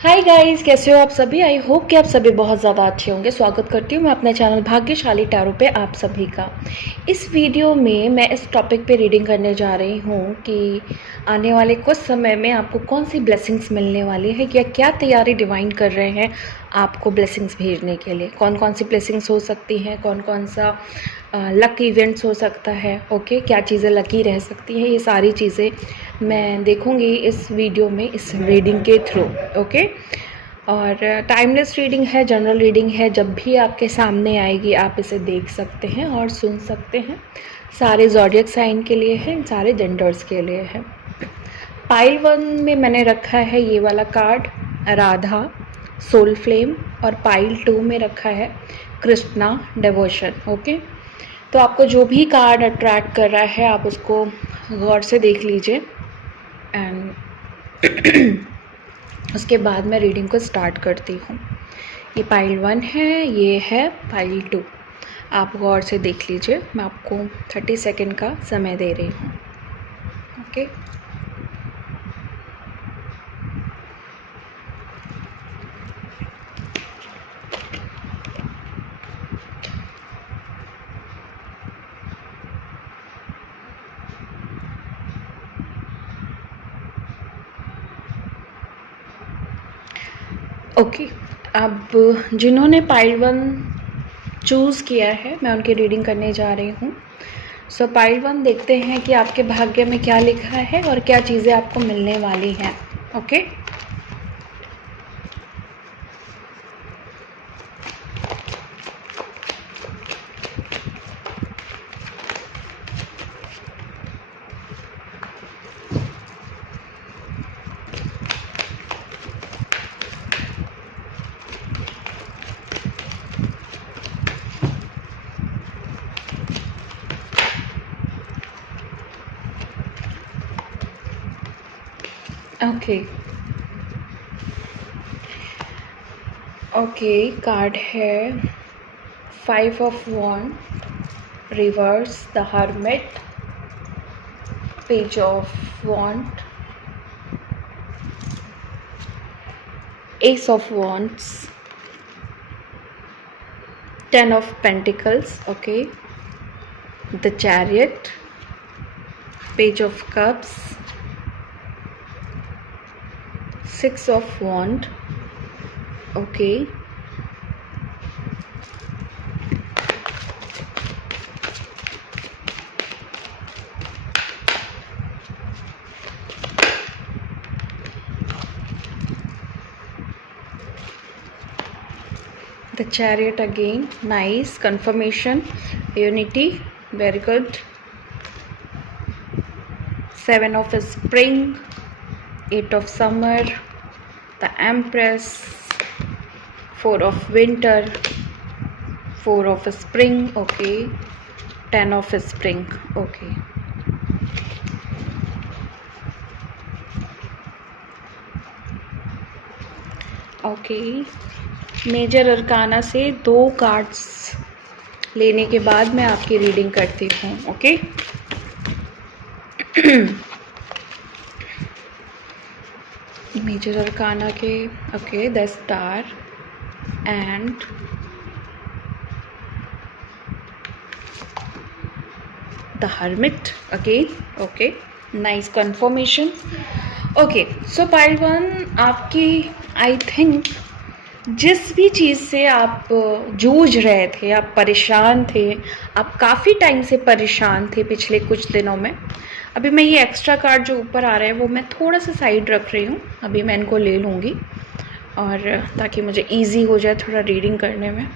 Hi guys, कैसे हो आप सभी। आई होप कि आप सभी बहुत ज़्यादा अच्छे होंगे। स्वागत करती हूँ मैं अपने चैनल भाग्यशाली टैरो पे आप सभी का। इस वीडियो में मैं इस टॉपिक पे रीडिंग करने जा रही हूँ कि आने वाले कुछ समय में आपको कौन सी ब्लेसिंग्स मिलने वाली है या क्या तैयारी डिवाइन कर रहे हैं आपको ब्लेसिंग्स भेजने के लिए। कौन कौन सी ब्लेसिंग्स हो सकती हैं, कौन कौन सा लक इवेंट्स हो सकता है, ओके, क्या चीज़ें लकी रह सकती हैं, ये सारी चीज़ें मैं देखूंगी इस वीडियो में, इस रीडिंग के थ्रू। ओके, और टाइमलेस रीडिंग है, जनरल रीडिंग है, जब भी आपके सामने आएगी आप इसे देख सकते हैं और सुन सकते हैं। सारे ज़ोडिएक साइन के लिए है, सारे जेंडर्स के लिए है। पाइल 1 में मैंने रखा है ये वाला कार्ड राधा सोल फ्लेम, और पाइल 2 में रखा है कृष्णा डिवोशन। ओके, तो आपको जो भी कार्ड अट्रैक्ट कर रहा है आप उसको गौर से देख लीजिए एंड उसके बाद मैं रीडिंग को स्टार्ट करती हूँ। ये पाइल 1 है, ये है पाइल 2। आप गौर से देख लीजिए, मैं आपको 30 सेकेंड का समय दे रही हूँ। Okay, okay. अब जिन्होंने पाइल 1 चूज़ किया है मैं उनकी रीडिंग करने जा रही हूँ। सो पाइल 1 देखते हैं कि आपके भाग्य में क्या लिखा है और क्या चीज़ें आपको मिलने वाली हैं। Okay, okay, okay. कार्ड है 5 of wand, reverse the hermit, page of wand, ace of wands, 10 of pentacles, okay, the chariot, page of cups, 6 of wand, okay, the chariot again, nice confirmation, unity, very good. 7 of spring, 8 of summer, the empress, 4 of winter, 4 of spring, okay, 10 of spring, okay. Okay, major arcana से 2 cards लेने के बाद मैं आपकी reading करती हूँ। Okay, major arcana के, okay, the star and the hermit again, okay, nice confirmation. Okay, so pile 1 आपकी, आई थिंक जिस भी चीज़ से आप जूझ रहे थे, आप परेशान थे, आप काफ़ी टाइम से परेशान थे पिछले कुछ दिनों में। अभी मैं ये एक्स्ट्रा कार्ड जो ऊपर आ रहे हैं वो मैं थोड़ा सा साइड रख रही हूँ, अभी मैं इनको ले लूँगी और ताकि मुझे इजी हो जाए थोड़ा रीडिंग करने में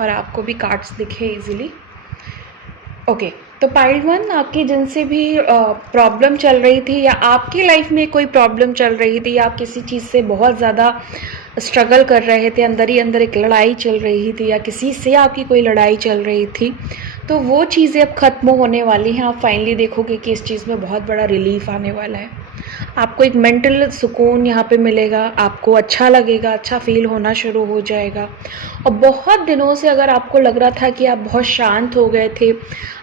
और आपको भी कार्ड्स दिखे इजीली। ओके, तो पाइल 1 आपकी जिनसे भी प्रॉब्लम चल रही थी या आपकी लाइफ में कोई प्रॉब्लम चल रही थी या आप किसी चीज़ से बहुत ज़्यादा स्ट्रगल कर रहे थे, अंदर ही अंदर एक लड़ाई चल रही थी या किसी से आपकी कोई लड़ाई चल रही थी, तो वो चीज़ें अब ख़त्म होने वाली हैं। आप फाइनली देखोगे कि इस चीज़ में बहुत बड़ा रिलीफ आने वाला है। आपको एक मेंटल सुकून यहाँ पे मिलेगा, आपको अच्छा लगेगा, अच्छा फील होना शुरू हो जाएगा। और बहुत दिनों से अगर आपको लग रहा था कि आप बहुत शांत हो गए थे,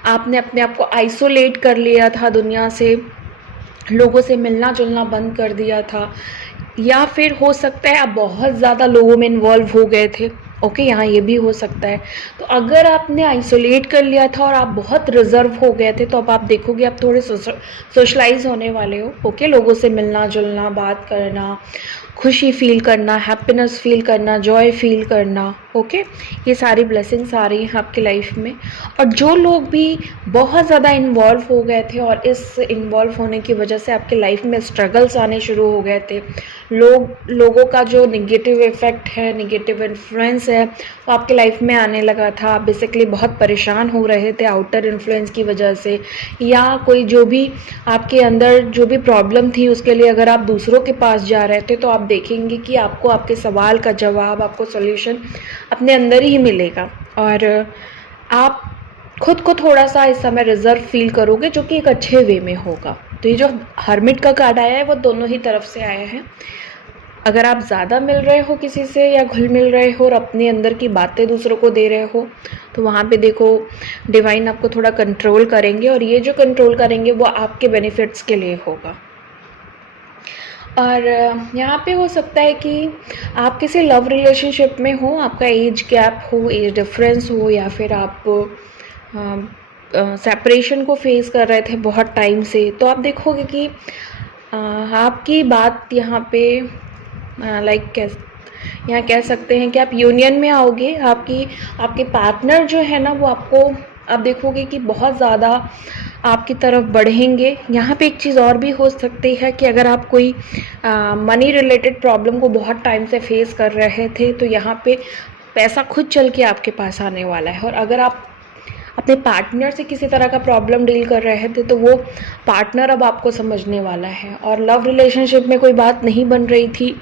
आपने अपने आप को आइसोलेट कर लिया था दुनिया से, लोगों से मिलना जुलना बंद कर दिया था, या फिर हो सकता है आप बहुत ज़्यादा लोगों में इन्वॉल्व हो गए थे। ओके, यहाँ ये भी हो सकता है। तो अगर आपने आइसोलेट कर लिया था और आप बहुत रिजर्व हो गए थे, तो अब आप देखोगे आप थोड़े सोशलाइज होने वाले हो। ओके, लोगों से मिलना जुलना, बात करना, खुशी फील करना, हैप्पीनेस फील करना, जॉय फील करना। ओके, ये सारी ब्लेसिंग्स आ रही हैं आपकी लाइफ में। और जो लोग भी बहुत ज़्यादा इन्वॉल्व हो गए थे और इस इन्वॉल्व होने की वजह से आपके लाइफ में स्ट्रगल्स आने शुरू हो गए थे, लोगों का जो निगेटिव इफ़ेक्ट है, निगेटिव इन्फ्लुएंस है, वो आपके लाइफ में आने लगा था। आप बेसिकली बहुत परेशान हो रहे थे आउटर इन्फ्लुएंस की वजह से, या कोई जो भी आपके अंदर जो भी प्रॉब्लम थी उसके लिए अगर आप दूसरों के पास जा रहे थे, तो आप देखेंगे कि आपको आपके सवाल का जवाब, आपको सॉल्यूशन अपने अंदर ही मिलेगा। और आप खुद को थोड़ा सा इस समय रिजर्व फील करोगे, जो कि एक अच्छे वे में होगा। तो ये जो हर्मिट का कार्ड आया है वो दोनों ही तरफ से आया है। अगर आप ज़्यादा मिल रहे हो किसी से या घुल मिल रहे हो और अपने अंदर की बातें दूसरों को दे रहे हो, तो वहाँ पे देखो डिवाइन आपको थोड़ा कंट्रोल करेंगे, और ये जो कंट्रोल करेंगे वो आपके बेनिफिट्स के लिए होगा। और यहाँ पे हो सकता है कि आप किसी लव रिलेशनशिप में हो, आपका एज गैप हो, एज डिफरेंस हो, या फिर आप सेपरेशन को फेस कर रहे थे बहुत टाइम से। तो आप देखोगे कि आपकी बात यहाँ पे यहाँ कह सकते हैं कि आप यूनियन में आओगे। आपके पार्टनर जो है ना, वो आपको आप देखोगे कि बहुत ज़्यादा आपकी तरफ बढ़ेंगे। यहाँ पे एक चीज़ और भी हो सकती है कि अगर आप कोई मनी रिलेटेड प्रॉब्लम को बहुत टाइम से फेस कर रहे थे, तो यहाँ पे पैसा खुद चल के आपके पास आने वाला है। और अगर आप अपने पार्टनर से किसी तरह का प्रॉब्लम डील कर रहे थे, तो वो पार्टनर अब आपको समझने वाला है। और लव रिलेशनशिप में कोई बात नहीं बन रही थी,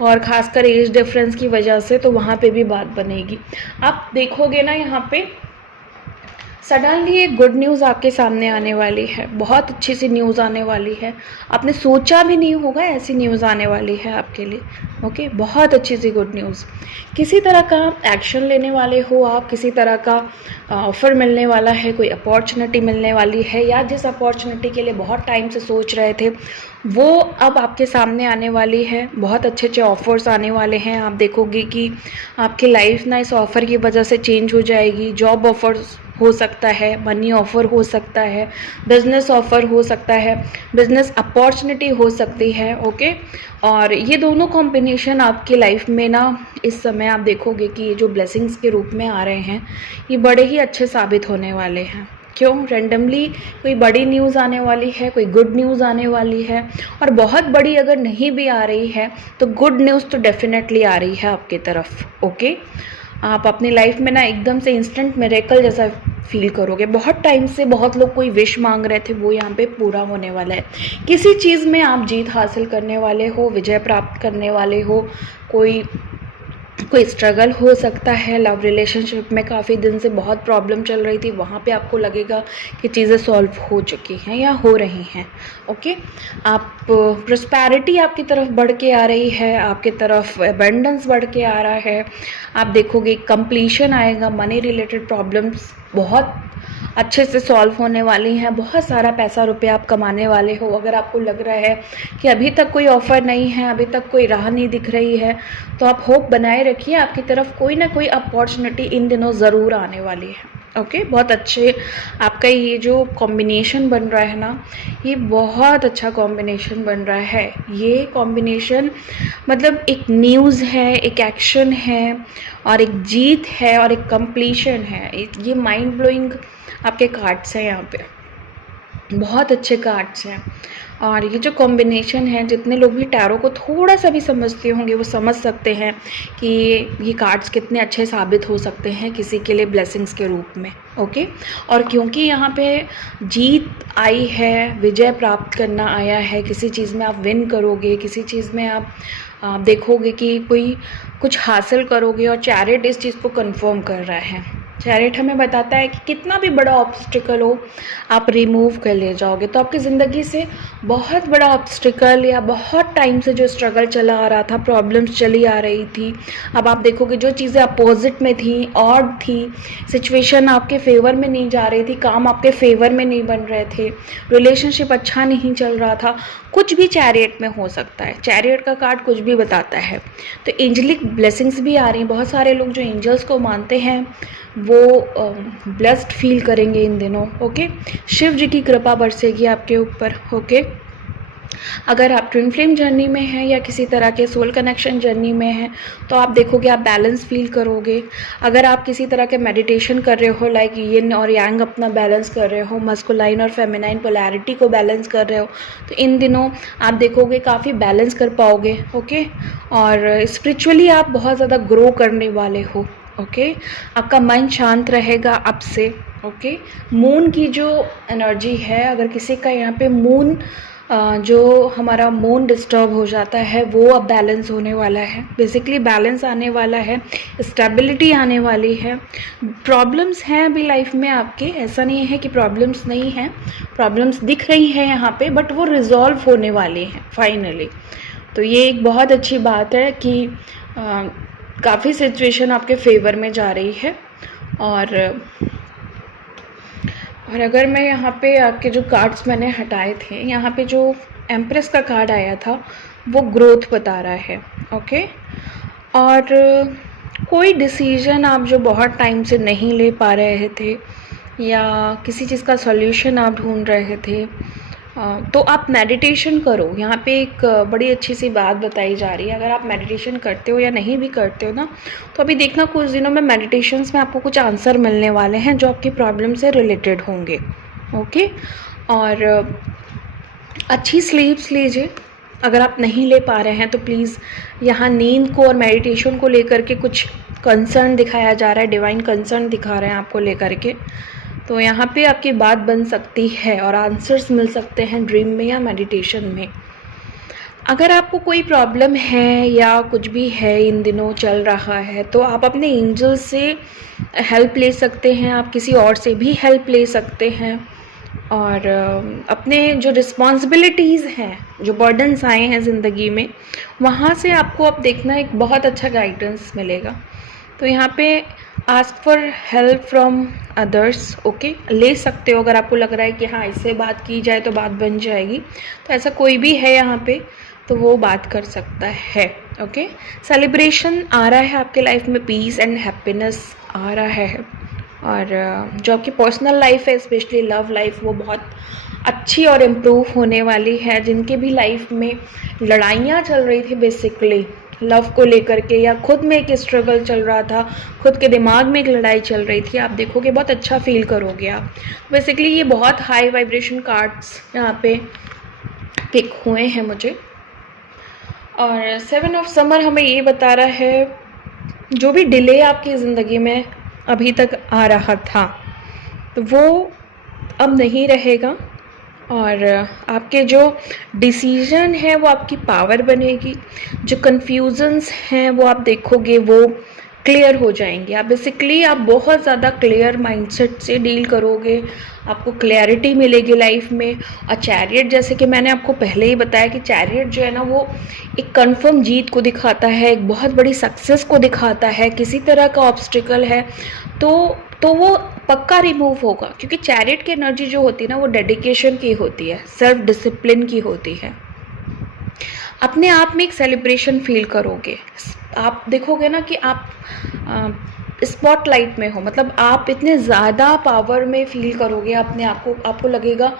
और ख़ासकर एज डिफरेंस की वजह से, तो वहाँ पे भी बात बनेगी। आप देखोगे ना, यहाँ पे सडनली एक गुड न्यूज़ आपके सामने आने वाली है, बहुत अच्छी सी न्यूज़ आने वाली है। आपने सोचा भी नहीं होगा ऐसी न्यूज़ आने वाली है आपके लिए। ओके, बहुत अच्छी सी गुड न्यूज़। किसी तरह का एक्शन लेने वाले हो आप, किसी तरह का ऑफ़र मिलने वाला है, कोई अपॉर्चुनिटी मिलने वाली है, या जिस अपॉर्चुनिटी के लिए बहुत टाइम से सोच रहे थे वो अब आपके सामने आने वाली है। बहुत अच्छे अच्छे ऑफ़र्स आने वाले हैं। आप देखोगे कि आपकी लाइफ ना इस ऑफ़र की वजह से चेंज हो जाएगी। जॉब ऑफ़र्स हो सकता है, मनी ऑफ़र हो सकता है, बिज़नेस ऑफ़र हो सकता है, बिज़नेस अपॉर्चुनिटी हो सकती है। ओके, और ये दोनों कॉम्बिनेशन आपकी लाइफ में ना इस समय आप देखोगे कि ये जो ब्लेसिंग्स के रूप में आ रहे हैं, ये बड़े ही अच्छे साबित होने वाले हैं। क्यों? रैंडमली कोई बड़ी न्यूज़ आने वाली है, कोई गुड न्यूज़ आने वाली है। और बहुत बड़ी अगर नहीं भी आ रही है, तो गुड न्यूज़ तो डेफिनेटली आ रही है आपकी तरफ। ओके, आप अपनी लाइफ में ना एकदम से इंस्टेंट मिरेकल जैसा फील करोगे। बहुत टाइम से बहुत लोग कोई विश मांग रहे थे, वो यहाँ पे पूरा होने वाला है। किसी चीज़ में आप जीत हासिल करने वाले हो, विजय प्राप्त करने वाले हो। कोई स्ट्रगल हो सकता है, लव रिलेशनशिप में काफ़ी दिन से बहुत प्रॉब्लम चल रही थी, वहाँ पे आपको लगेगा कि चीज़ें सॉल्व हो चुकी हैं या हो रही हैं। ओके, आप प्रॉस्पेरिटी आपकी तरफ बढ़ के आ रही है, आपकी तरफ एबंडेंस बढ़ के आ रहा है। आप देखोगे कंप्लीशन आएगा, मनी रिलेटेड प्रॉब्लम्स बहुत अच्छे से सॉल्व होने वाली हैं। बहुत सारा पैसा रुपया आप कमाने वाले हो। अगर आपको लग रहा है कि अभी तक कोई ऑफ़र नहीं है, अभी तक कोई राह नहीं दिख रही है, तो आप होप बनाए रखिए, आपकी तरफ कोई ना कोई अपॉर्चुनिटी इन दिनों ज़रूर आने वाली है। ओके, बहुत अच्छे आपका ये जो कॉम्बिनेशन बन रहा है ना, ये बहुत अच्छा कॉम्बिनेशन बन रहा है। ये कॉम्बिनेशन मतलब एक न्यूज़ है, एक एक्शन है, और एक जीत है, और एक कंप्लीशन है। ये माइंड ब्लोइंग आपके कार्ड्स हैं, यहाँ पे बहुत अच्छे कार्ड्स हैं। और ये जो कॉम्बिनेशन है, जितने लोग भी टैरो को थोड़ा सा भी समझते होंगे वो समझ सकते हैं कि ये कार्ड्स कितने अच्छे साबित हो सकते हैं किसी के लिए ब्लेसिंग्स के रूप में। ओके, और क्योंकि यहाँ पे जीत आई है, विजय प्राप्त करना आया है, किसी चीज़ में आप विन करोगे, किसी चीज़ में आप देखोगे कि कुछ हासिल करोगे, और चैरिट इस चीज़ को कंफर्म कर रहा है। चैरिट हमें बताता है कि कितना भी बड़ा ऑब्स्टिकल हो आप रिमूव कर ले जाओगे। तो आपकी ज़िंदगी से बहुत बड़ा ऑब्स्टिकल या बहुत टाइम से जो स्ट्रगल चला आ रहा था, प्रॉब्लम्स चली आ रही थी, अब आप देखोगे जो चीज़ें अपोजिट में थी, ऑड थी, सिचुएशन आपके फेवर में नहीं जा रही थी, काम आपके फेवर में नहीं बन रहे थे, रिलेशनशिप अच्छा नहीं चल रहा था, कुछ भी चैरियट में हो सकता है। चैरियट का कार्ड कुछ भी बताता है। तो एंजलिक ब्लेसिंग्स भी आ रही हैं। बहुत सारे लोग जो एंजल्स को मानते हैं वो ब्लेस्ड फील करेंगे इन दिनों। ओके, शिव जी की कृपा बरसेगी आपके ऊपर। ओके, अगर आप ट्विन फ्लेम जर्नी में हैं या किसी तरह के सोल कनेक्शन जर्नी में हैं तो आप देखोगे आप बैलेंस फील करोगे। अगर आप किसी तरह के मेडिटेशन कर रहे हो, लाइक यिन और यांग अपना बैलेंस कर रहे हो, मस्कुलाइन और फेमिनाइन पोलैरिटी को बैलेंस कर रहे हो, तो इन दिनों आप देखोगे काफ़ी बैलेंस कर पाओगे। ओके, और स्पिरिचुअली आप बहुत ज़्यादा ग्रो करने वाले हो। ओके, आपका मन शांत रहेगा अब से। ओके, मून की जो एनर्जी है, अगर किसी का यहाँ पे मून जो हमारा मून डिस्टर्ब हो जाता है वो अब बैलेंस होने वाला है। बेसिकली बैलेंस आने वाला है, स्टेबिलिटी आने वाली है। प्रॉब्लम्स हैं अभी लाइफ में आपके, ऐसा नहीं है कि प्रॉब्लम्स नहीं हैं, प्रॉब्लम्स दिख रही हैं यहाँ पे, बट वो रिजॉल्व होने वाली हैं फाइनली। तो ये एक बहुत अच्छी बात है कि काफ़ी सिचुएशन आपके फेवर में जा रही है। और अगर मैं यहाँ पे आपके जो कार्ड्स मैंने हटाए थे, यहाँ पे जो एम्प्रेस का कार्ड आया था वो ग्रोथ बता रहा है। ओके, और कोई डिसीजन आप जो बहुत टाइम से नहीं ले पा रहे थे या किसी चीज़ का सॉल्यूशन आप ढूंढ रहे थे, तो आप मेडिटेशन करो। यहाँ पे एक बड़ी अच्छी सी बात बताई जा रही है। अगर आप मेडिटेशन करते हो या नहीं भी करते हो ना, तो अभी देखना कुछ दिनों में मेडिटेशंस में आपको कुछ आंसर मिलने वाले हैं जो आपकी प्रॉब्लम से रिलेटेड होंगे। ओके, और अच्छी स्लीप्स लीजिए। अगर आप नहीं ले पा रहे हैं तो प्लीज़ यहाँ नींद को और मेडिटेशन को लेकर के कुछ कंसर्न दिखाया जा रहा है, डिवाइन कंसर्न दिखा रहे हैं आपको लेकर के। तो यहाँ पे आपकी बात बन सकती है और आंसर्स मिल सकते हैं ड्रीम में या मेडिटेशन में। अगर आपको कोई प्रॉब्लम है या कुछ भी है इन दिनों चल रहा है, तो आप अपने एंजल से हेल्प ले सकते हैं, आप किसी और से भी हेल्प ले सकते हैं। और अपने जो रिस्पॉन्सिबिलिटीज़ हैं, जो बर्डन्स आए हैं ज़िंदगी में, वहाँ से आपको अब देखना एक बहुत अच्छा गाइडेंस मिलेगा। तो यहाँ पे ask for help from others. Okay, ले सकते हो। अगर आपको लग रहा है कि हाँ इससे बात की जाए तो बात बन जाएगी, तो ऐसा कोई भी है यहाँ पे तो वो बात कर सकता है। ओके, सेलिब्रेशन आ रहा है आपके लाइफ में, पीस एंड हैप्पीनेस आ रहा है। और जो आपकी पर्सनल लाइफ है, स्पेशली लव लाइफ, वो बहुत अच्छी और इम्प्रूव होने वाली है। जिनके भी लाइफ में लड़ाइयाँ चल रही थी बेसिकली लव को लेकर के, या खुद में एक स्ट्रगल चल रहा था, खुद के दिमाग में एक लड़ाई चल रही थी, आप देखोगे बहुत अच्छा फील करोगे आप। बेसिकली ये बहुत हाई वाइब्रेशन कार्ड्स यहाँ पे पिक हुए हैं मुझे। और 7 ऑफ समर हमें ये बता रहा है जो भी डिले आपकी ज़िंदगी में अभी तक आ रहा था तो वो अब नहीं रहेगा। और आपके जो डिसीजन है वो आपकी पावर बनेगी। जो कन्फ्यूजन्स हैं वो आप देखोगे वो क्लियर हो जाएंगे। आप बेसिकली आप बहुत ज़्यादा क्लियर माइंडसेट से डील करोगे, आपको क्लैरिटी मिलेगी लाइफ में। और चैरियट, जैसे कि मैंने आपको पहले ही बताया कि चैरियट जो है ना वो एक कंफर्म जीत को दिखाता है, एक बहुत बड़ी सक्सेस को दिखाता है। किसी तरह का ऑब्स्टिकल है तो वो पक्का रिमूव होगा, क्योंकि चैरियट की एनर्जी जो होती है ना वो डेडिकेशन की होती है, सेल्फ डिसिप्लिन की होती है। अपने आप में एक सेलिब्रेशन फील करोगे। आप देखोगे ना कि आप स्पॉटलाइट में हो, मतलब आप इतने ज़्यादा पावर में फील करोगे अपने आप को, आपको लगेगा।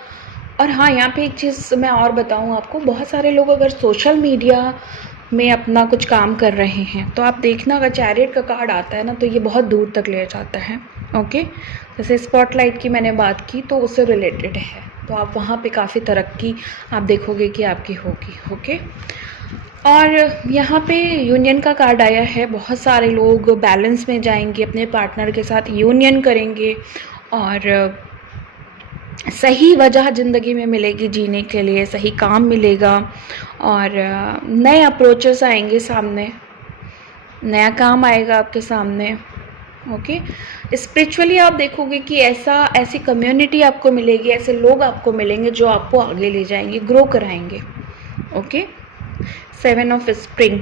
और हाँ, यहाँ पे एक चीज़ मैं और बताऊँ आपको, बहुत सारे लोग अगर सोशल मीडिया में अपना कुछ काम कर रहे हैं तो आप देखना अगर चैरियट का कार्ड आता है ना तो ये बहुत दूर तक ले जाता है। ओके, जैसे स्पॉटलाइट की मैंने बात की तो उससे रिलेटेड है, तो आप वहाँ पे काफ़ी तरक्की आप देखोगे कि आपकी होगी। ओके, और यहाँ पे यूनियन का कार्ड आया है। बहुत सारे लोग बैलेंस में जाएंगे, अपने पार्टनर के साथ यूनियन करेंगे और सही वजह ज़िंदगी में मिलेगी जीने के लिए, सही काम मिलेगा और नए अप्रोचेस आएंगे सामने, नया काम आएगा आपके सामने। ओके। स्पिरिचुअली आप देखोगे कि ऐसी कम्युनिटी आपको मिलेगी, ऐसे लोग आपको मिलेंगे जो आपको आगे ले जाएंगे, ग्रो कराएंगे। ओके। 7 of spring.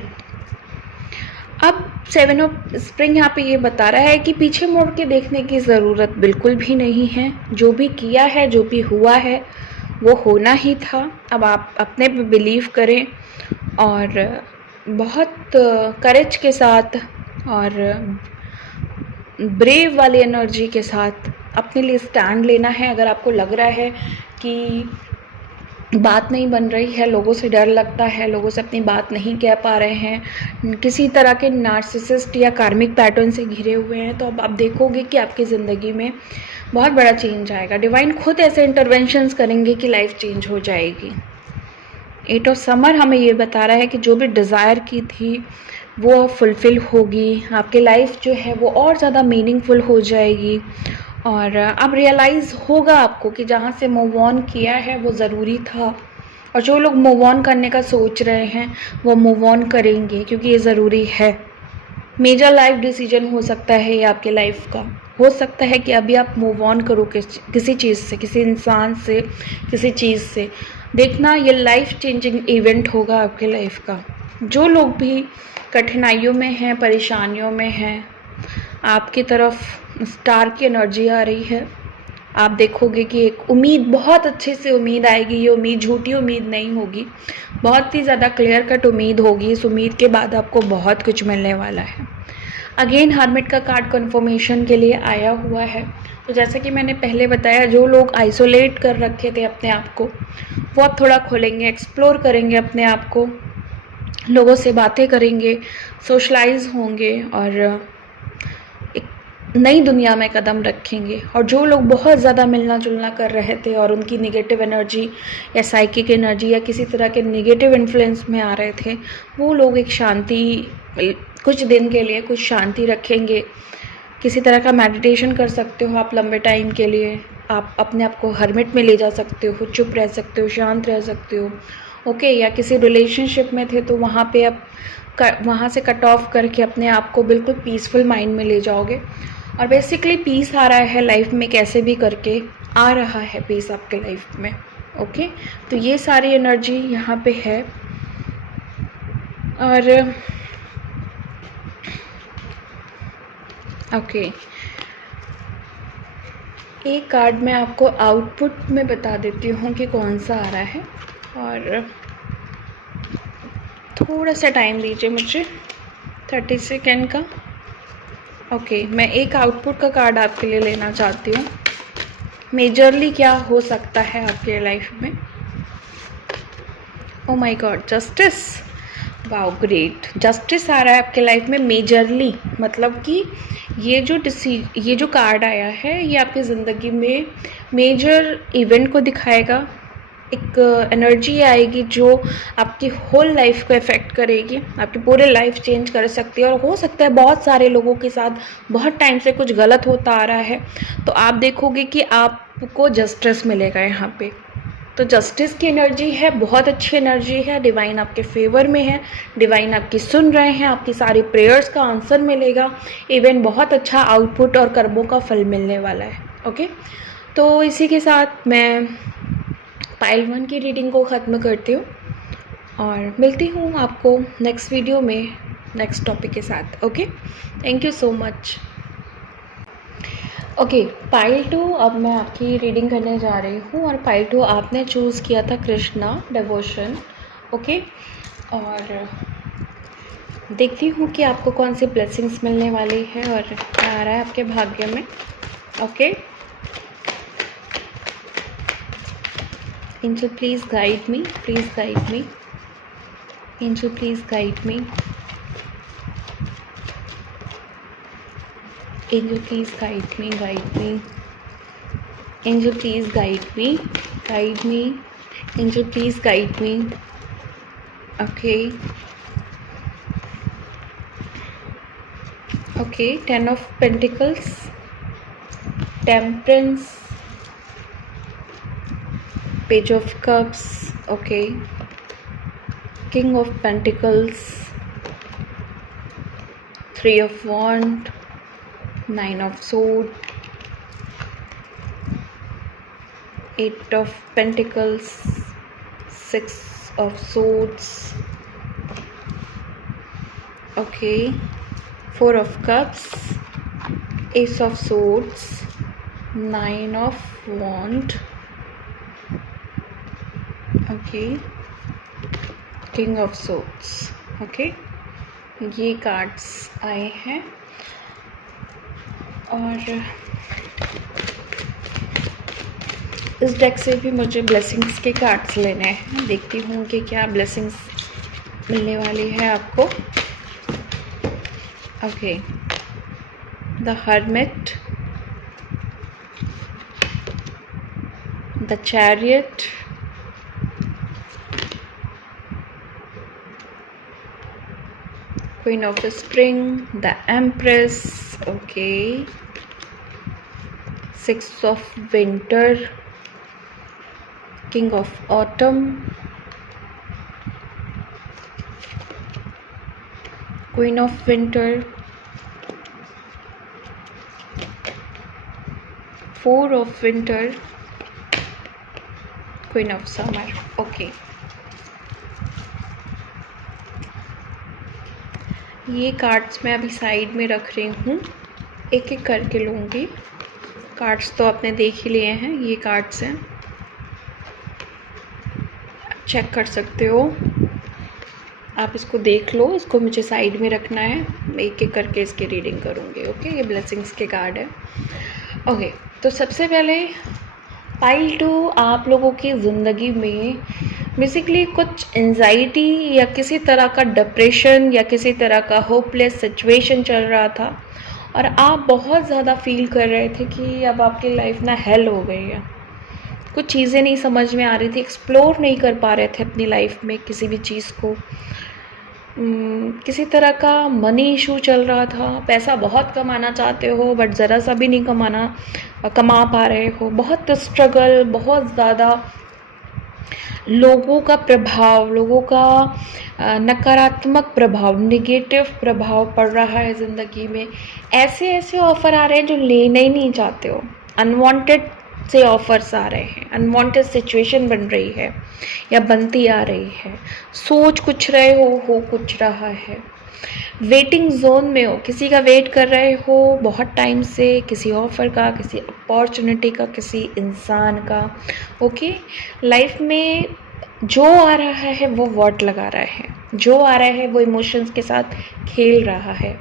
अब 7 ऑफ स्प्रिंग यहाँ पे ये बता रहा है कि पीछे मुड़ के देखने की ज़रूरत बिल्कुल भी नहीं है। जो भी किया है, जो भी हुआ है, वो होना ही था। अब आप अपने पे बिलीव करें और बहुत करेज के साथ और ब्रेव वाली एनर्जी के साथ अपने लिए स्टैंड लेना है। अगर आपको लग रहा है कि बात नहीं बन रही है, लोगों से डर लगता है, लोगों से अपनी बात नहीं कह पा रहे हैं, किसी तरह के नार्सिसिस्ट या कार्मिक पैटर्न से घिरे हुए हैं, तो अब आप देखोगे कि आपकी ज़िंदगी में बहुत बड़ा चेंज आएगा। डिवाइन खुद ऐसे इंटरवेंशंस करेंगे कि लाइफ चेंज हो जाएगी। 8 ऑफ समर हमें ये बता रहा है कि जो भी डिज़ायर की थी वो फुलफ़िल होगी। आपकी लाइफ जो है वो और ज़्यादा मीनिंगफुल हो जाएगी और अब रियलाइज़ होगा आपको कि जहाँ से मूव ऑन किया है वो ज़रूरी था। और जो लोग मूव ऑन करने का सोच रहे हैं वो मूव ऑन करेंगे क्योंकि ये ज़रूरी है। मेजर लाइफ डिसीजन हो सकता है ये आपके लाइफ का। हो सकता है कि अभी आप मूव ऑन करो किसी चीज़ से, किसी इंसान से, किसी चीज़ से। देखना ये लाइफ चेंजिंग इवेंट होगा आपके लाइफ का। जो लोग भी कठिनाइयों में हैं, परेशानियों में हैं, आपकी तरफ स्टार की एनर्जी आ रही है। आप देखोगे कि एक उम्मीद, बहुत अच्छे से उम्मीद आएगी। ये उम्मीद झूठी उम्मीद नहीं होगी, बहुत ही ज़्यादा क्लियर कट उम्मीद होगी। इस उम्मीद के बाद आपको बहुत कुछ मिलने वाला है। अगेन हर्मिट का कार्ड कन्फर्मेशन के लिए आया हुआ है। तो जैसा कि मैंने पहले बताया, जो लोग आइसोलेट कर रखे थे अपने आप को, वो अब थोड़ा खोलेंगे, एक्सप्लोर करेंगे अपने आप को, लोगों से बातें करेंगे, सोशलाइज होंगे और एक नई दुनिया में कदम रखेंगे। और जो लोग बहुत ज़्यादा मिलना जुलना कर रहे थे और उनकी निगेटिव एनर्जी या साइकिक एनर्जी या किसी तरह के निगेटिव इन्फ्लुएंस में आ रहे थे, वो लोग एक शांति, कुछ दिन के लिए कुछ शांति रखेंगे। किसी तरह का मेडिटेशन कर सकते हो आप लंबे टाइम के लिए। आप अपने आप को हर्मिट में ले जा सकते हो, चुप रह सकते हो, शांत रह सकते हो। ओके। या किसी रिलेशनशिप में थे तो वहाँ पे आप वहाँ से कट ऑफ करके अपने आप को बिल्कुल पीसफुल माइंड में ले जाओगे। और बेसिकली पीस आ रहा है लाइफ में, कैसे भी करके आ रहा है पीस आपके लाइफ में। ओके। तो ये सारी एनर्जी यहाँ पे है। और ओके, एक कार्ड मैं आपको आउटपुट में बता देती हूँ कि कौन सा आ रहा है। और थोड़ा सा टाइम दीजिए मुझे, 30 सेकेंड का। ओके, मैं एक आउटपुट का कार्ड आपके लिए लेना चाहती हूँ। मेजरली क्या हो सकता है आपके लाइफ में। Oh my God, justice. Wow, great. Justice आ रहा है आपके लाइफ में मेजरली, मतलब कि ये जो कार्ड आया है ये आपकी ज़िंदगी में मेजर इवेंट को दिखाएगा। एक एनर्जी आएगी जो आपकी होल लाइफ को इफ़ेक्ट करेगी, आपकी पूरे लाइफ चेंज कर सकती है। और हो सकता है बहुत सारे लोगों के साथ बहुत टाइम से कुछ गलत होता आ रहा है, तो आप देखोगे कि आपको जस्टिस मिलेगा यहाँ पे। तो जस्टिस की एनर्जी है, बहुत अच्छी एनर्जी है। डिवाइन आपके फेवर में है, डिवाइन आपकी सुन रहे हैं, आपकी सारी प्रेयर्स का आंसर मिलेगा। इवन बहुत अच्छा आउटपुट और कर्मों का फल मिलने वाला है। ओके, तो इसी के साथ मैं पाइल 1 की रीडिंग को ख़त्म करती हूँ और मिलती हूँ आपको नेक्स्ट वीडियो में नेक्स्ट टॉपिक के साथ। Okay, thank you so much. Okay, pile 2 अब मैं आपकी रीडिंग करने जा रही हूँ। और पाइल 2 आपने चूज़ किया था कृष्णा डिवोशन। ओके, और देखती हूँ कि आपको कौन सी ब्लेसिंग्स मिलने वाली है और क्या आ रहा है आपके भाग्य में। Okay, Angel, please guide me. Please guide me. Angel, please guide me. Angel, please guide me. Guide me. Angel, please guide me. Guide me. Angel, please guide me. Okay. Okay. 10 of Pentacles. Temperance. Page of Cups. Okay. King of Pentacles. 3 of Wands. 9 of swords, 8 of pentacles, 6 of swords, okay, 4 of cups, ace of swords, 9 of wand, okay, king of swords, okay. ये cards आए हैं और इस deck से भी मुझे blessings के cards लेने हैं। देखती हूँ कि क्या ब्लेसिंग्स मिलने वाली है आपको। Okay, the hermit, the chariot, Queen of Spring, the Empress, okay, 6 of Winter, King of Autumn, Queen of Winter, 4 of Winter, Queen of Summer, okay। ये कार्ड्स मैं अभी साइड में रख रही हूँ, एक एक करके लूँगी। कार्ड्स तो आपने देख ही लिए हैं, ये कार्ड्स हैं, चेक कर सकते हो, आप इसको देख लो। इसको मुझे साइड में रखना है, मैं एक एक करके इसकी रीडिंग करूँगी, ओके। ये ब्लेसिंग्स के कार्ड है, ओके। तो सबसे पहले पाइल 2, आप लोगों की ज़िंदगी में बेसिकली कुछ एंजाइटी या किसी तरह का डिप्रेशन या किसी तरह का होपलेस सिचुएशन चल रहा था और आप बहुत ज़्यादा फील कर रहे थे कि अब आपकी लाइफ ना हेल हो गई है। कुछ चीज़ें नहीं समझ में आ रही थी, एक्सप्लोर नहीं कर पा रहे थे अपनी लाइफ में किसी भी चीज़ को। किसी तरह का मनी इशू चल रहा था, पैसा बहुत कमाना चाहते हो बट ज़रा सा भी नहीं कमा पा रहे हो। बहुत स्ट्रगल, बहुत ज़्यादा लोगों का प्रभाव, लोगों का नकारात्मक प्रभाव, नेगेटिव प्रभाव पड़ रहा है ज़िंदगी में। ऐसे ऐसे ऑफ़र आ रहे हैं जो लेना ही नहीं चाहते हो, अनवांटेड से ऑफ़र्स आ रहे हैं, अनवांटेड सिचुएशन बन रही है या बनती आ रही है। सोच कुछ रहे हो कुछ रहा है। वेटिंग जोन में हो, किसी का वेट कर रहे हो बहुत टाइम से, किसी ऑफ़र का, किसी अपॉर्चुनिटी का, किसी इंसान का, ओके। लाइफ में जो आ रहा है वो वॉट लगा रहा है, जो आ रहा है वो इमोशंस के साथ खेल रहा है।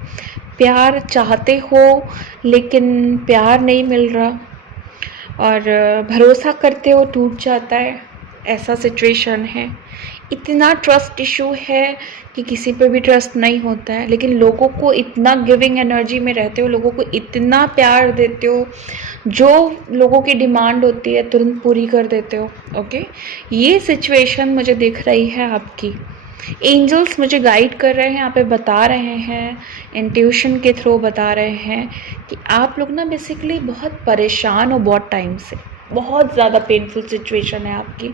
प्यार चाहते हो लेकिन प्यार नहीं मिल रहा, और भरोसा करते हो टूट जाता है, ऐसा सिचुएशन है। इतना ट्रस्ट इशू है कि किसी पे भी ट्रस्ट नहीं होता है, लेकिन लोगों को इतना गिविंग एनर्जी में रहते हो, लोगों को इतना प्यार देते हो, जो लोगों की डिमांड होती है तुरंत पूरी कर देते हो, ओके। ये सिचुएशन मुझे दिख रही है आपकी। एंजल्स मुझे गाइड कर रहे हैं, यहाँ पे बता रहे हैं, इंट्यूशन के थ्रू बता रहे हैं कि आप लोग ना बेसिकली बहुत परेशान हो बहुत टाइम से, बहुत ज़्यादा पेनफुल सिचुएशन है आपकी।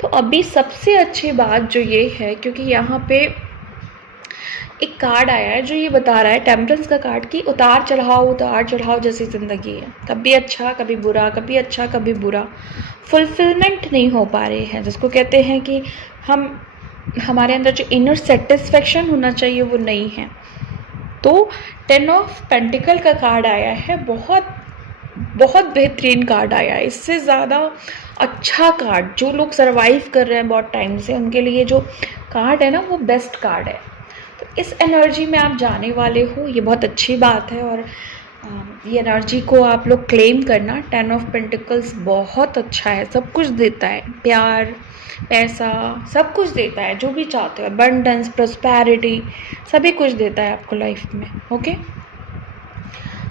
तो अभी सबसे अच्छी बात जो ये है, क्योंकि यहाँ पे एक कार्ड आया है जो ये बता रहा है, टेम्परेंस का कार्ड, कि उतार चढ़ाव जैसी ज़िंदगी है, कभी अच्छा कभी बुरा, कभी अच्छा कभी बुरा। फुलफिलमेंट नहीं हो पा रही है, जिसको कहते हैं कि हमारे अंदर जो इनर सेटिस्फेक्शन होना चाहिए वो नहीं है। तो 10 ऑफ पेंटिकल का कार्ड आया है, बहुत बहुत बेहतरीन कार्ड आया है। इससे ज़्यादा अच्छा कार्ड, जो लोग सरवाइव कर रहे हैं बहुत टाइम से, उनके लिए जो कार्ड है ना वो बेस्ट कार्ड है। तो इस एनर्जी में आप जाने वाले हो, ये बहुत अच्छी बात है। और ये एनर्जी को आप लोग क्लेम करना। 10 ऑफ पेंटिकल्स बहुत अच्छा है, सब कुछ देता है, प्यार, पैसा, सब कुछ देता है, जो भी चाहते हो, अबंडेंस, प्रॉस्पेरिटी, सभी कुछ देता है आपको लाइफ में, ओके।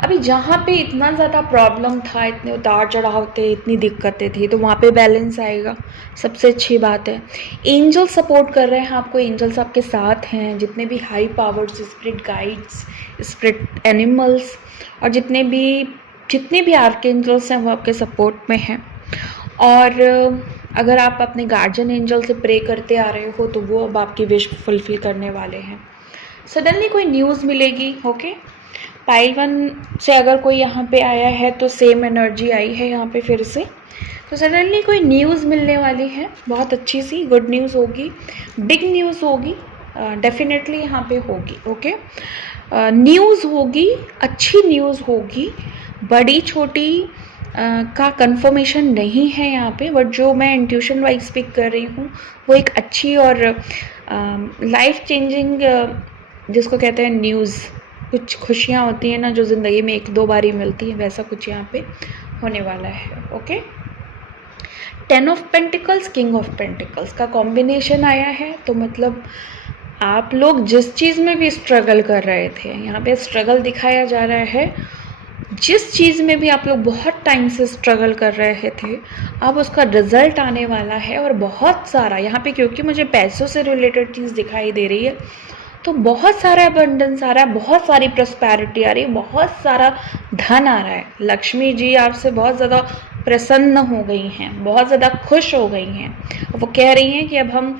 अभी जहाँ पे इतना ज़्यादा प्रॉब्लम था, इतने उतार चढ़ाव थे, इतनी दिक्कतें थी, तो वहाँ पे बैलेंस आएगा, सबसे अच्छी बात है। एंजल सपोर्ट कर रहे हैं आपको, एंजल्स आपके साथ हैं, जितने भी high powers, spirit guides, spirit animals, और जितने भी आर्कएंजल्स हैं वो आपके सपोर्ट में हैं। और अगर आप अपने गार्जियन एंजल से प्रे करते आ रहे हो तो वो अब आपकी विश फुलफिल करने वाले हैं। सडनली कोई न्यूज़ मिलेगी, ओके। पाइल 1 से अगर कोई यहाँ पे आया है तो सेम एनर्जी आई है यहाँ पे फिर से, तो सडनली कोई न्यूज़ मिलने वाली है, बहुत अच्छी सी गुड न्यूज़ होगी, बिग न्यूज़ होगी, डेफिनेटली यहाँ पे होगी। ओके, न्यूज़ होगी, अच्छी न्यूज़ होगी, बड़ी छोटी का कंफर्मेशन नहीं है यहाँ पे, बट जो मैं इंट्यूशन वाइज स्पीक कर रही हूँ वो एक अच्छी और लाइफ चेंजिंग, जिसको कहते हैं न्यूज़, कुछ खुशियाँ होती हैं ना जो ज़िंदगी में 1-2 बार ही मिलती हैं, वैसा कुछ यहाँ पे होने वाला है। Okay, 10 of pentacles, king of pentacles का कॉम्बिनेशन आया है, तो मतलब आप लोग जिस चीज़ में भी स्ट्रगल कर रहे थे, यहाँ पे स्ट्रगल दिखाया जा रहा है, जिस चीज़ में भी आप लोग बहुत टाइम से स्ट्रगल कर रहे थे, अब उसका रिजल्ट आने वाला है। और बहुत सारा यहाँ पे, क्योंकि मुझे पैसों से रिलेटेड चीज़ दिखाई दे रही है, तो बहुत सारा अबंडेंस आ रहा है, बहुत सारी प्रॉस्पेरिटी आ रही है, बहुत सारा धन आ रहा है। लक्ष्मी जी आपसे बहुत ज़्यादा प्रसन्न हो गई हैं, बहुत ज़्यादा खुश हो गई हैं, वो कह रही हैं कि अब हम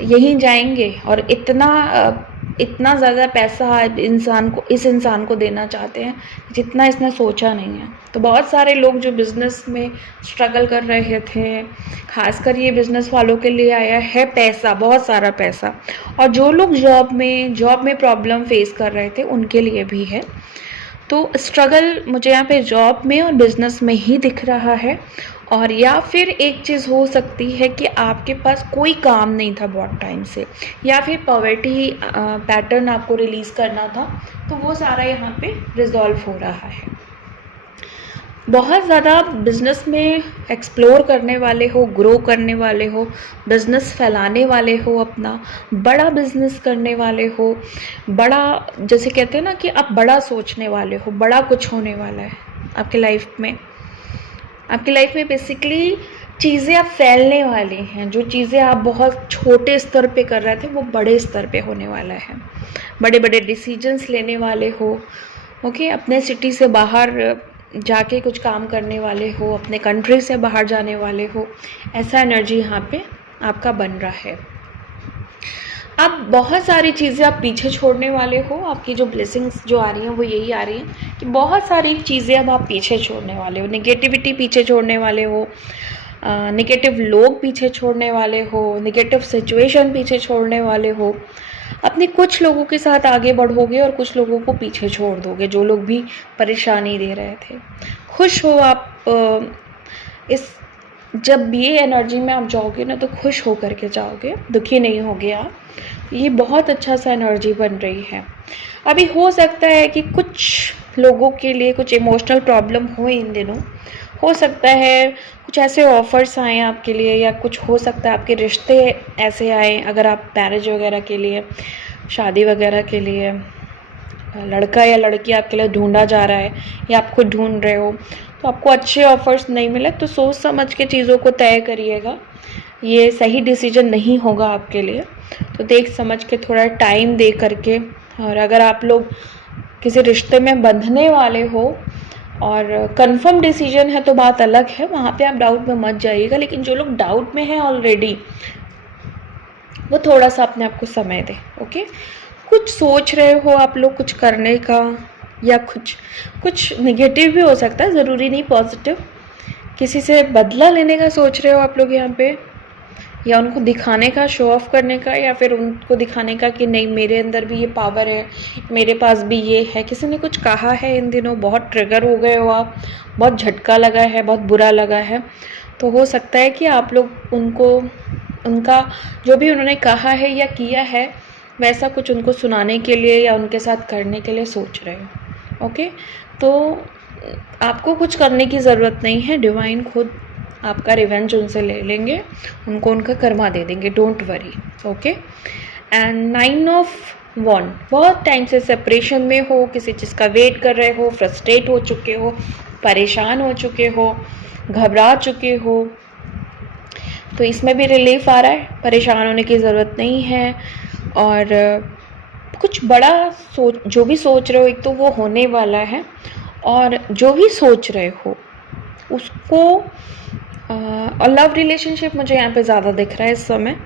यहीं जाएंगे और इतना ज़्यादा पैसा इस इंसान को देना चाहते हैं जितना इसने सोचा नहीं है। तो बहुत सारे लोग जो बिज़नेस में स्ट्रगल कर रहे थे, खासकर ये बिज़नेस वालों के लिए आया है पैसा, बहुत सारा पैसा, और जो लोग जॉब में प्रॉब्लम फेस कर रहे थे उनके लिए भी है। तो स्ट्रगल मुझे यहाँ पे जॉब में और बिज़नेस में ही दिख रहा है। और या फिर एक चीज़ हो सकती है कि आपके पास कोई काम नहीं था बहुत टाइम से, या फिर पॉवर्टी पैटर्न आपको रिलीज़ करना था, तो वो सारा यहाँ पे रिजॉल्व हो रहा है। बहुत ज़्यादा बिज़नेस में एक्सप्लोर करने वाले हो, ग्रो करने वाले हो, बिज़नेस फैलाने वाले हो, अपना बड़ा बिज़नेस करने वाले हो, बड़ा, जैसे कहते हैं ना कि आप बड़ा सोचने वाले हो, बड़ा कुछ होने वाला है आपके लाइफ में। आपकी लाइफ में बेसिकली चीज़ें आप फैलने वाली हैं, जो चीज़ें आप बहुत छोटे स्तर पे कर रहे थे वो बड़े स्तर पे होने वाला है, बड़े बड़े डिसीजंस लेने वाले हो। ओके, अपने सिटी से बाहर जाके कुछ काम करने वाले हो, अपने कंट्री से बाहर जाने वाले हो, ऐसा एनर्जी यहाँ पे आपका बन रहा है। अब बहुत सारी चीज़ें आप पीछे छोड़ने वाले हो, आपकी जो ब्लेसिंग्स जो आ रही हैं वो यही आ रही हैं कि बहुत सारी चीज़ें अब आप पीछे छोड़ने वाले हो, नेगेटिविटी पीछे छोड़ने वाले हो, नेगेटिव लोग पीछे छोड़ने वाले हो, नेगेटिव सिचुएशन पीछे छोड़ने वाले हो, अपने कुछ लोगों के साथ आगे बढ़ोगे और कुछ लोगों को पीछे छोड़ दोगे, जो लोग भी परेशानी दे रहे थे। खुश हो आप, इस जब ये एनर्जी में आप जाओगे ना तो खुश हो करके जाओगे, दुखी नहीं होगे आप। ये बहुत अच्छा सा एनर्जी बन रही है। अभी हो सकता है कि कुछ लोगों के लिए कुछ इमोशनल प्रॉब्लम हो इन दिनों, हो सकता है कुछ ऐसे ऑफ़र्स आएँ आपके लिए, या कुछ हो सकता है आपके रिश्ते ऐसे आए, अगर आप मैरिज वगैरह के लिए, शादी वगैरह के लिए लड़का या लड़की आपके लिए ढूंढा जा रहा है या आप खुद ढूंढ रहे हो, तो आपको अच्छे ऑफ़र्स नहीं मिले तो सोच समझ के चीज़ों को तय करिएगा, ये सही डिसीजन नहीं होगा आपके लिए। तो देख समझ के थोड़ा टाइम दे करके, और अगर आप लोग किसी रिश्ते में बंधने वाले हो और कंफर्म डिसीजन है तो बात अलग है, वहाँ पे आप डाउट में मत जाइएगा। लेकिन जो लोग डाउट में हैं ऑलरेडी, वो थोड़ा सा अपने आप को समय दें। ओके, कुछ सोच रहे हो आप लोग कुछ करने का, या कुछ नेगेटिव भी हो सकता है, ज़रूरी नहीं पॉजिटिव। किसी से बदला लेने का सोच रहे हो आप लोग यहाँ पे, या उनको दिखाने का, शो ऑफ करने का, या फिर उनको दिखाने का कि नहीं मेरे अंदर भी ये पावर है, मेरे पास भी ये है। किसी ने कुछ कहा है इन दिनों, बहुत ट्रिगर हो गए हो आप, बहुत झटका लगा है, बहुत बुरा लगा है, तो हो सकता है कि आप लोग उनका जो भी उन्होंने कहा है या किया है वैसा कुछ उनको सुनाने के लिए या उनके साथ करने के लिए सोच रहे हो। ओके, तो आपको कुछ करने की ज़रूरत नहीं है, डिवाइन खुद आपका रिवेंज उनसे ले लेंगे, उनको उनका कर्मा दे देंगे, don't worry. Okay, and 9 of wand, बहुत टाइम से सेपरेशन में हो, किसी चीज़ का वेट कर रहे हो, फ्रस्ट्रेट हो चुके हो, परेशान हो चुके हो, घबरा चुके हो, तो इसमें भी रिलीफ आ रहा है, परेशान होने की ज़रूरत नहीं है। और कुछ बड़ा जो भी सोच रहे हो, एक तो वो होने वाला है, और जो भी सोच रहे हो उसको, और लव रिलेशनशिप मुझे यहाँ पे ज़्यादा दिख रहा है इस समय,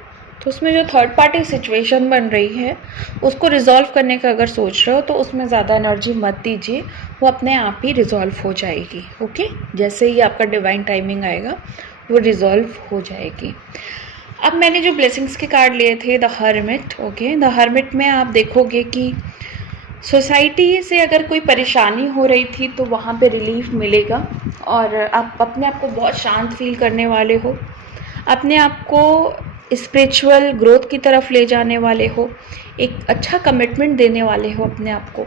तो उसमें जो थर्ड पार्टी सिचुएशन बन रही है उसको रिजॉल्व करने का अगर सोच रहे हो तो उसमें ज़्यादा एनर्जी मत दीजिए, वो अपने आप ही रिजॉल्व हो जाएगी। ओके, जैसे ही आपका डिवाइन टाइमिंग आएगा वो रिजॉल्व हो जाएगी। अब मैंने जो ब्लेसिंग्स के कार्ड लिए थे, the hermit. Okay, the hermit में आप देखोगे कि सोसाइटी से अगर कोई परेशानी हो रही थी तो वहाँ पे रिलीफ मिलेगा और आप अपने आप को बहुत शांत फील करने वाले हो, अपने आप को स्पिरिचुअल ग्रोथ की तरफ ले जाने वाले हो, एक अच्छा कमिटमेंट देने वाले हो अपने आप को,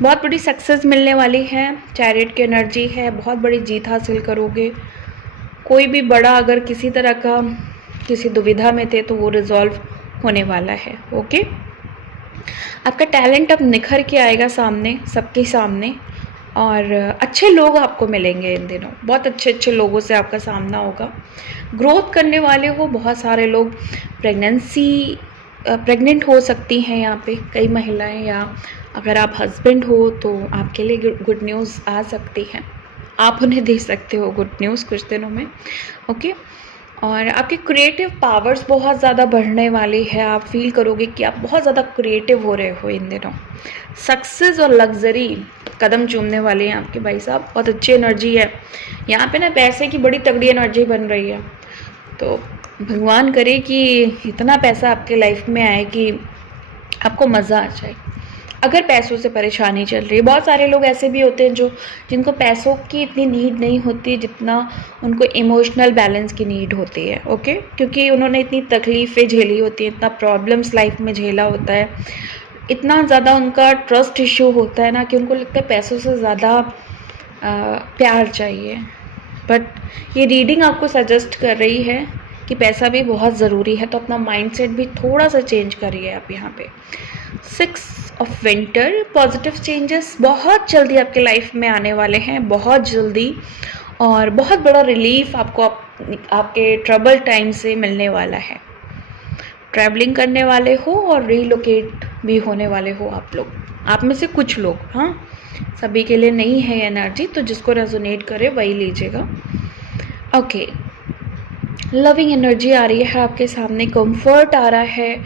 बहुत बड़ी सक्सेस मिलने वाली है, चैरियट की एनर्जी है, बहुत बड़ी जीत हासिल करोगे। कोई भी बड़ा अगर किसी तरह का किसी दुविधा में थे तो वो रिजॉल्व होने वाला है। ओके, आपका टैलेंट अब निखर के आएगा सामने, सबके सामने, और अच्छे लोग आपको मिलेंगे इन दिनों, बहुत अच्छे अच्छे लोगों से आपका सामना होगा। ग्रोथ करने वाले हो, बहुत सारे लोग प्रेग्नेंट हो सकती हैं यहाँ पे कई महिलाएं, या अगर आप हस्बैंड हो तो आपके लिए गुड न्यूज़ आ सकती है, आप उन्हें दे सकते हो गुड न्यूज़ कुछ दिनों में। ओके, और आपके क्रिएटिव पावर्स बहुत ज़्यादा बढ़ने वाली है, आप फील करोगे कि आप बहुत ज़्यादा क्रिएटिव हो रहे हो इन दिनों। सक्सेस और लग्जरी कदम चूमने वाले हैं आपके भाई साहब, बहुत अच्छी एनर्जी है यहाँ पे ना, पैसे की बड़ी तगड़ी एनर्जी बन रही है। तो भगवान करे कि इतना पैसा आपके लाइफ में आए कि आपको मज़ा आ जाए। अगर पैसों से परेशानी चल रही है, बहुत सारे लोग ऐसे भी होते हैं जिनको पैसों की इतनी नीड नहीं होती जितना उनको इमोशनल बैलेंस की नीड होती है। ओके, क्योंकि उन्होंने इतनी तकलीफ़ें झेली होती हैं, इतना प्रॉब्लम्स लाइफ में झेला होता है, इतना ज़्यादा उनका ट्रस्ट इशू होता है ना कि उनको लगता है पैसों से ज़्यादा प्यार चाहिए। बट ये रीडिंग आपको सजेस्ट कर रही है कि पैसा भी बहुत ज़रूरी है, तो अपना माइंडसेट भी थोड़ा सा चेंज करिए आप यहाँ पे। 6 ऑफ विंटर, पॉजिटिव चेंजेस बहुत जल्दी आपके लाइफ में आने वाले हैं, बहुत जल्दी, और बहुत बड़ा रिलीफ आपको आपके ट्रबल टाइम से मिलने वाला है। ट्रैवलिंग करने वाले हो और रीलोकेट भी होने वाले हो आप लोग, आप में से कुछ लोग, हाँ, सभी के लिए नहीं है एनर्जी, तो जिसको रेजोनेट करे वही लीजिएगा। ओके, लविंग एनर्जी आ रही है आपके सामने, कंफर्ट आ रहा है,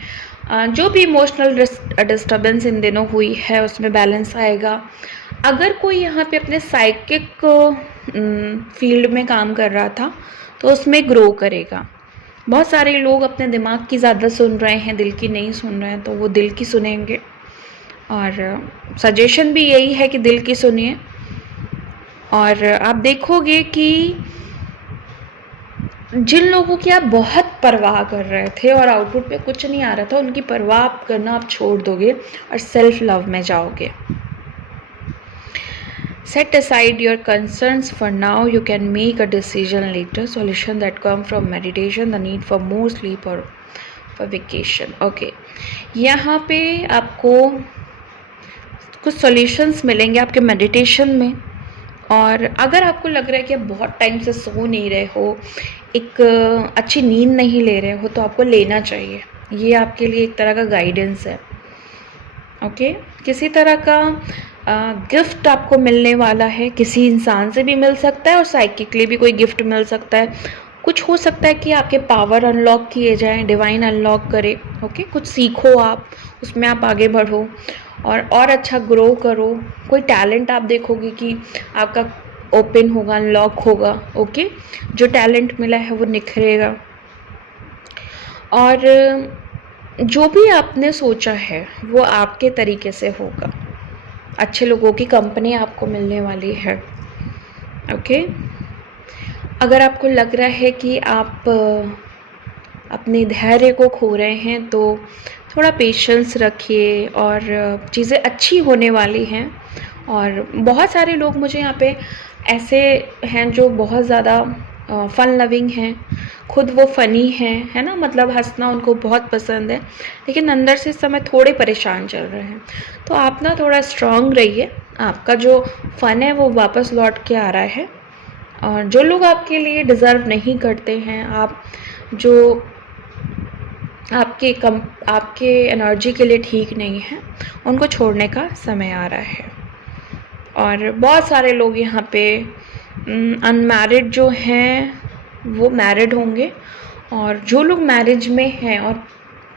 जो भी इमोशनल डिस्टर्बेंस इन दिनों हुई है उसमें बैलेंस आएगा। अगर कोई यहाँ पे अपने साइकिक फील्ड में काम कर रहा था तो उसमें ग्रो करेगा। बहुत सारे लोग अपने दिमाग की ज़्यादा सुन रहे हैं, दिल की नहीं सुन रहे हैं, तो वो दिल की सुनेंगे, और सजेशन भी यही है कि दिल की सुनिए। और आप देखोगे कि जिन लोगों की आप बहुत परवाह कर रहे थे और आउटपुट पे कुछ नहीं आ रहा था, उनकी परवाह करना आप छोड़ दोगे और सेल्फ लव में जाओगे। Set aside your concerns for now. You can make a decision later. Solution that come from meditation, the need for more sleep or for vacation. Okay, यहाँ पे आपको कुछ सॉल्यूशंस मिलेंगे आपके मेडिटेशन में। और अगर आपको लग रहा है कि आप बहुत टाइम से सो नहीं रहे हो, एक अच्छी नींद नहीं ले रहे हो, तो आपको लेना चाहिए। ये आपके लिए एक तरह का गाइडेंस है। ओके, किसी तरह का गिफ्ट आपको मिलने वाला है, किसी इंसान से भी मिल सकता है और साइकिकली भी कोई गिफ्ट मिल सकता है। कुछ हो सकता है कि आपके पावर अनलॉक किए जाएं, डिवाइन अनलॉक करे। ओके, कुछ सीखो आप, उसमें आप आगे बढ़ो और अच्छा ग्रो करो। कोई टैलेंट आप देखोगे कि आपका ओपन होगा, अनलॉक होगा। ओके, जो टैलेंट मिला है वो निखरेगा, और जो भी आपने सोचा है वो आपके तरीके से होगा। अच्छे लोगों की कंपनी आपको मिलने वाली है। ओके, अगर आपको लग रहा है कि आप अपने धैर्य को खो रहे हैं तो थोड़ा पेशेंस रखिए, और चीज़ें अच्छी होने वाली हैं। और बहुत सारे लोग मुझे यहाँ पे ऐसे हैं जो बहुत ज़्यादा फ़न लविंग हैं, खुद वो फ़नी हैं, है ना, मतलब हंसना उनको बहुत पसंद है, लेकिन अंदर से इस समय थोड़े परेशान चल रहे हैं। तो आप ना थोड़ा स्ट्रॉन्ग रहिए, आपका जो फ़न है वो वापस लौट के आ रहा है। और जो लोग आपके लिए डिज़र्व नहीं करते हैं, आप जो आपके एनर्जी के लिए ठीक नहीं है, उनको छोड़ने का समय आ रहा है। और बहुत सारे लोग यहाँ पे अनमैरिड जो हैं वो मैरिड होंगे, और जो लोग मैरिज में हैं और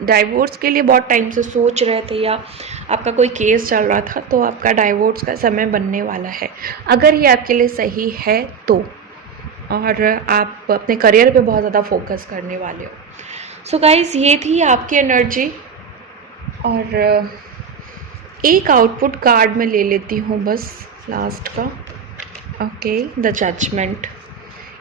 डाइवोर्स के लिए बहुत टाइम से सोच रहे थे या आपका कोई केस चल रहा था, तो आपका डाइवोर्स का समय बनने वाला है, अगर ये आपके लिए सही है तो। और आप अपने करियर पे बहुत ज़्यादा फोकस करने वाले हो। सो गाइस, ये थी आपकी एनर्जी। और एक आउटपुट कार्ड मैं ले लेती हूँ बस लास्ट का। Okay, the judgement.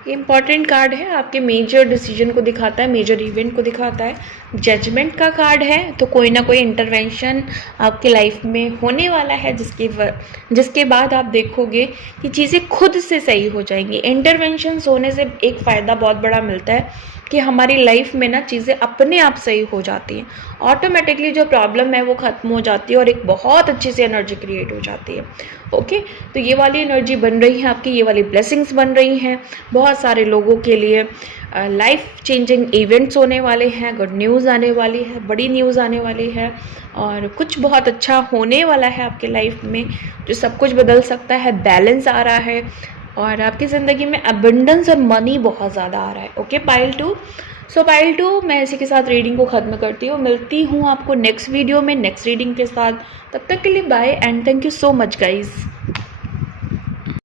ये इंपॉर्टेंट कार्ड है, आपके मेजर डिसीजन को दिखाता है, मेजर इवेंट को दिखाता है। जजमेंट का कार्ड है, तो कोई ना कोई इंटरवेंशन आपके लाइफ में होने वाला है, जिसके बाद आप देखोगे कि चीज़ें खुद से सही हो जाएंगी। इंटरवेंशंस होने से एक फ़ायदा बहुत बड़ा मिलता है कि हमारी लाइफ में ना चीज़ें अपने आप सही हो जाती हैं, ऑटोमेटिकली जो प्रॉब्लम है वो ख़त्म हो जाती है और एक बहुत अच्छी सी एनर्जी क्रिएट हो जाती है। ओके, तो ये वाली एनर्जी बन रही है आपकी, ये वाली ब्लेसिंग्स बन रही हैं बहुत सारे लोगों के लिए। लाइफ चेंजिंग इवेंट्स होने वाले हैं, गुड न्यूज़ आने वाली है, बड़ी न्यूज़ आने वाली है, और कुछ बहुत अच्छा होने वाला है आपके लाइफ में जो सब कुछ बदल सकता है। बैलेंस आ रहा है और आपकी ज़िंदगी में अबंडेंस और मनी बहुत ज़्यादा आ रहा है। Okay pile 2। सो पाइल 2, मैं इसी के साथ रीडिंग को ख़त्म करती हूँ। मिलती हूँ आपको नेक्स्ट वीडियो में नेक्स्ट रीडिंग के साथ। तब तक के लिए bye and thank you so much guys.